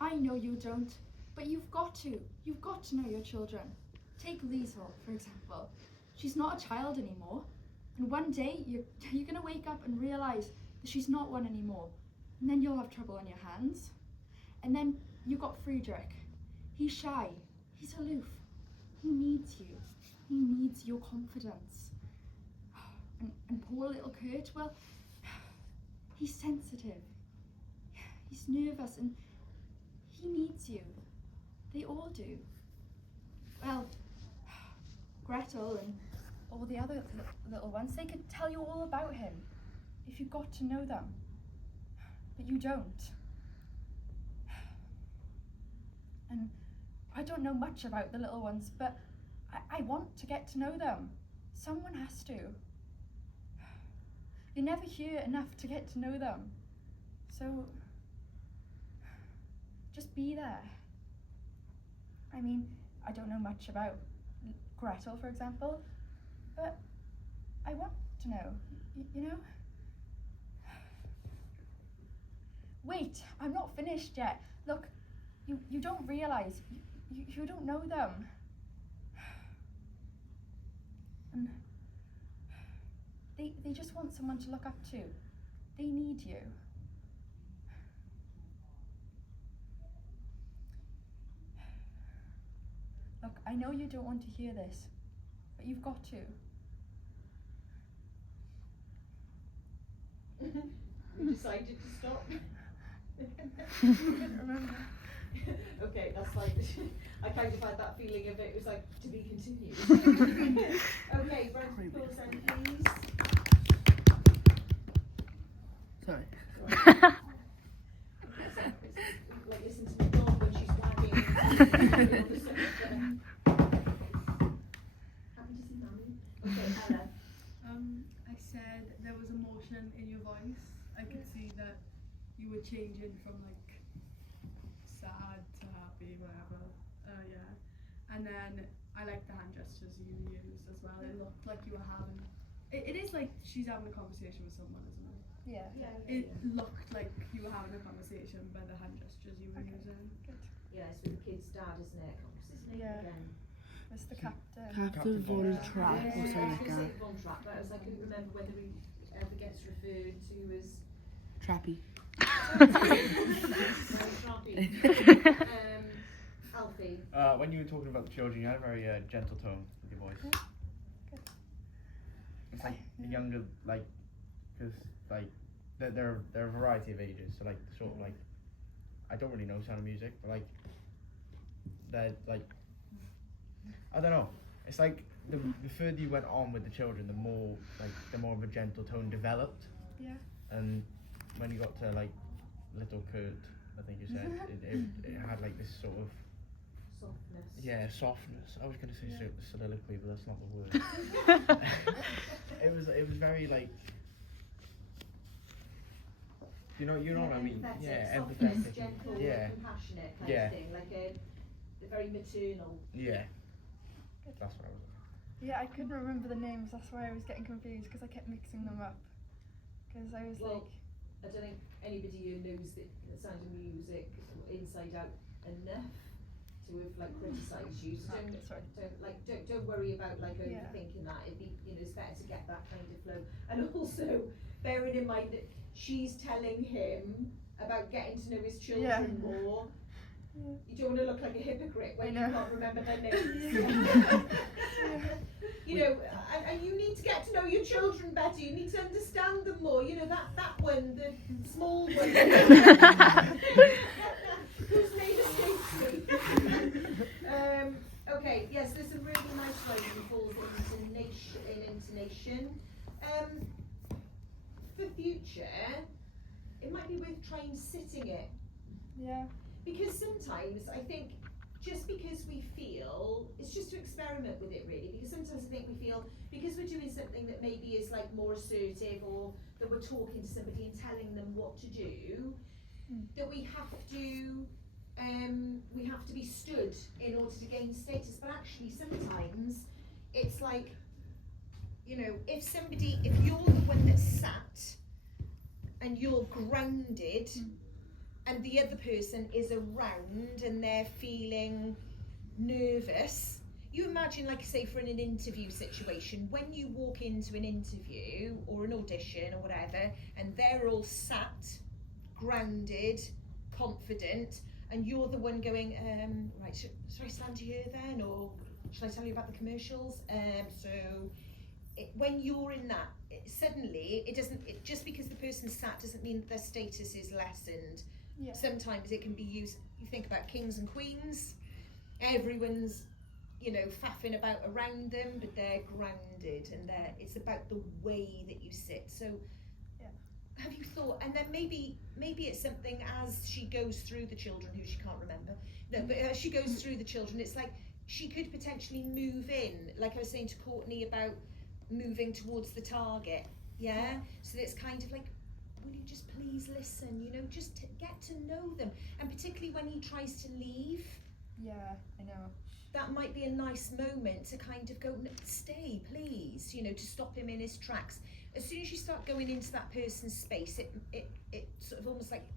I know you don't, but you've got to. You've got to know your children. Take Liesel, for example. She's not a child anymore. And one day, you're going to wake up and realise that she's not one anymore. And then you'll have trouble on your hands. And then you've got Friedrich. He's shy. He's aloof. He needs you. He needs your confidence. And poor little Kurt, well, he's sensitive. He's nervous and he needs you. They all do. Well, Gretel and all the other little ones, they could tell you all about him if you got to know them. But you don't. And I don't know much about the little ones, but I want to get to know them. Someone has to. You never hear enough to get to know them. So, just be there. I mean, I don't know much about Gretel, for example, but I want to know, you know? Wait, I'm not finished yet. Look, you don't realise, you don't know them. And they just want someone to look up to. They need you. Look, I know you don't want to hear this, but you've got to. You decided to stop? I didn't remember. Okay, that's like, I kind of had that feeling of it was like, to be continued. Okay, Brent, pause then, please. Sorry. Like, listen to the dog when she's wagging. Okay, Ella. I said there was emotion in your voice. I could see that you were changing from like sad to happy, whatever. Yeah. And then I like the hand gestures you used as well. It looked like you were having. It is like she's having a conversation with someone, isn't it? Yeah. It looked like you were having a conversation by the hand gestures you were using. Yeah, it's with the kid's dad, isn't it? What's his name Yeah. again? Mr. Captain. Captain Von Trapp Yeah, or I something was like going to that. say Von Trapp, but I was like, I couldn't remember whether he ever gets referred to as Trappy. Alfie. When you were talking about the children, you had a very gentle tone with your voice. Good. It's like younger, like, because like there are a variety of ages. So like sort of like, I don't really know Sound of Music, but like they're like, I don't know. It's like the further you went on with the children, the more of a gentle tone developed. Yeah. And when you got to like little Kurt, I think you said, it had like this sort of Softness. softness. I was going to say soliloquy, but that's not the word. it was very like, you know what I mean? Yeah, softness, empathetic. gentle, Yeah. compassionate kind of thing, like a very maternal. Yeah. That's what I was. Yeah, I couldn't remember the names, that's why I was getting confused, because I kept mixing them up. Because I was Well, I don't think anybody who knows the Sound of Music inside out enough to have like criticised you. So don't worry about like overthinking that. It'd be, it's better to get that kind of flow. And also bearing in mind that she's telling him about getting to know his children more. Yeah. You don't want to look like a hypocrite when you can't remember their names. And you need to get to know your children better. You need to understand them more. That one, the small one. Whose name escapes me. Okay, yes, there's a really nice line that falls in intonation. For future, it might be worth trying sitting it. Yeah. Because sometimes I think just because we feel, it's just to experiment with it really, because sometimes I think we feel, because we're doing something that maybe is like more assertive, or that we're talking to somebody and telling them what to do, that we have to be stood in order to gain status. But actually sometimes it's like, if you're the one that's sat and you're grounded, and the other person is around and they're feeling nervous. You imagine, like, say, for an interview situation, when you walk into an interview or an audition or whatever, and they're all sat, grounded, confident, and you're the one going, right, should I stand here then, or should I tell you about the commercials? When you're in that, suddenly it doesn't. Just because the person's sat doesn't mean that their status is lessened. Yeah. Sometimes it can be used. You think about kings and queens. Everyone's, faffing about around them, but they're grounded, and it's about the way that you sit. So, have you thought? And then maybe it's something as she goes through the children who she can't remember. No, but as she goes through the children, it's like she could potentially move in. Like I was saying to Courtney about moving towards the target. Yeah. So it's kind of like, will you just please listen? Just get to know them, and particularly when he tries to leave. Yeah, I know. That might be a nice moment to kind of go, stay, please, to stop him in his tracks. As soon as you start going into that person's space, it sort of almost like,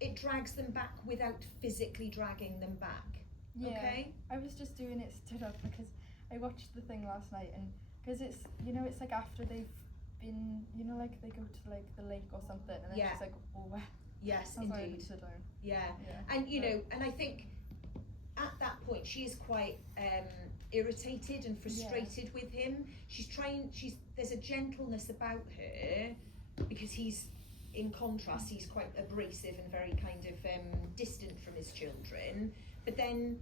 it drags them back without physically dragging them back. Yeah, okay? I was just doing it stood up because I watched the thing last night, and because it's, it's like after they've been, like they go to like the lake or something, and then she's like, oh, wow. Yes, That's why I indeed. would sit down. Yeah. Yeah. And, and I think at that point she is quite irritated and frustrated with him. There's a gentleness about her, because he's, in contrast, he's quite abrasive and very kind of distant from his children. But then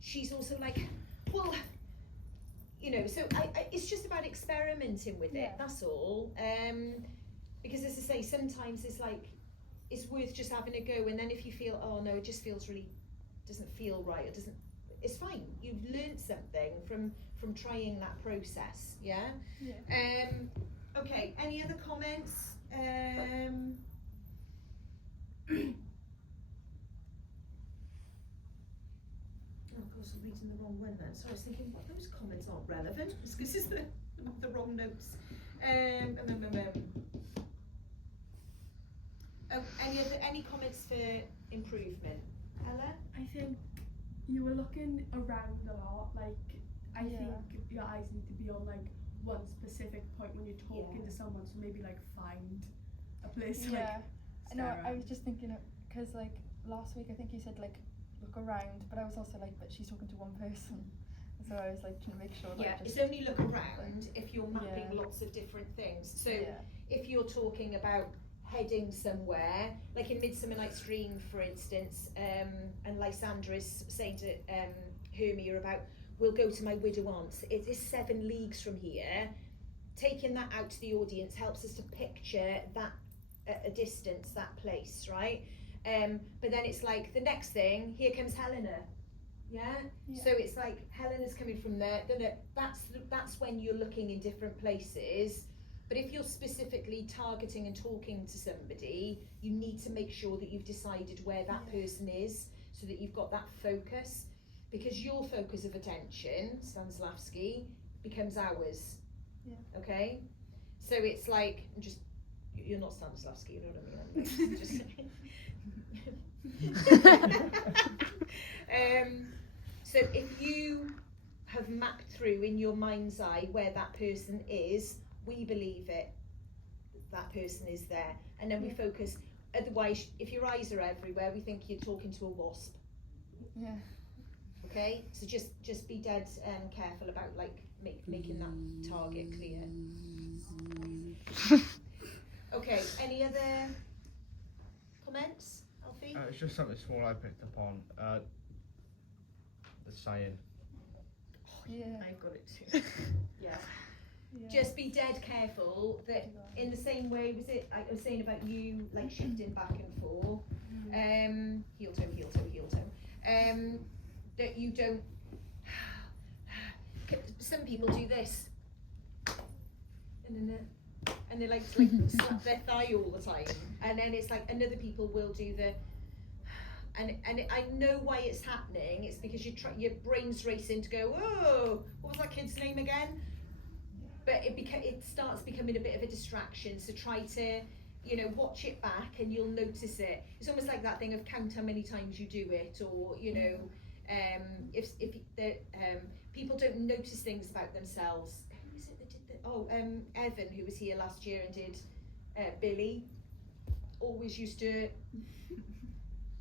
she's also like, well, so it's just about experimenting with it, that's all. Because as I say, sometimes it's like, it's worth just having a go, and then if you feel, oh no, it just doesn't feel right, it's fine. You've learned something from trying that process, yeah? Okay, any other comments? Oh, of course, I'm reading the wrong one then. So I was thinking, those comments aren't relevant. This is the wrong notes. Oh, any comments for improvement? Ella? I think you were looking around a lot. Like, I think your eyes need to be on like one specific point when you're talking to someone. So maybe like find a place to like I know. stare I at. was just thinking, because like last week I think you said like look around, but I was also like, but she's talking to one person, so I was like trying to make sure. Like, It's only look around if you're mapping lots of different things. So if you're talking about heading somewhere, like in Midsummer Night's Dream, for instance, and Lysandra is saying to Hermia about, we'll go to my widow aunt's. It is 7 leagues from here. Taking that out to the audience helps us to picture that at a distance, that place, right? But then it's like the next thing, here comes Helena. Yeah? So it's like Helena's coming from there. Then that's when you're looking in different places. But if you're specifically targeting and talking to somebody, you need to make sure that you've decided where that person is, so that you've got that focus. Because your focus of attention, Stanislavski, becomes ours. Yeah. Okay? So it's like, you're not Stanislavski, you know what I mean? So if you have mapped through in your mind's eye where that person is, we believe it, that person is there, and then we focus. Otherwise, if your eyes are everywhere, we think you're talking to a wasp. Yeah. Okay, so just be dead careful about like making that target clear. Okay, any other comments, Alfie? It's just something small I picked up on. The sighing. I've got it too. Yeah. Just be dead careful that in the same way, was it I was saying about you like shifting back and forth, heel toe, heel toe, heel toe, that you don't, some people do this and they like slap their thigh all the time, and then it's like, and other people will do the, and I know why it's happening. It's because your brain's racing to go, oh, what was that kid's name again? But it starts becoming a bit of a distraction. So try to you know, watch it back and you'll notice it. It's almost like that thing of count how many times you do it, or you know, if the people don't notice things about themselves. Who is it that did the? Evan, who was here last year and did Billy, always used to.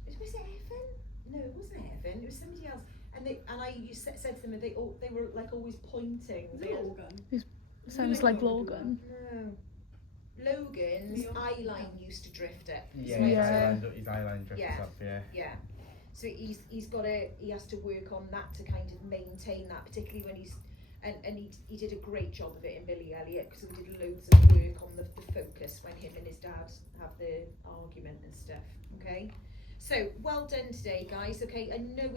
Was it Evan? No, it wasn't Evan. It was somebody else. And I said to them that they were like always pointing. Logan. Sounds like Logan. No. Logan's eyeline used to drift it. Yeah, So his eyeline drifts yeah. up, yeah. Yeah. So he has to work on that to kind of maintain that, particularly when he's and he did a great job of it in Billy Elliot, because we did loads of work on the focus when him and his dad have the argument and stuff. Okay. So well done today, guys. Okay, I know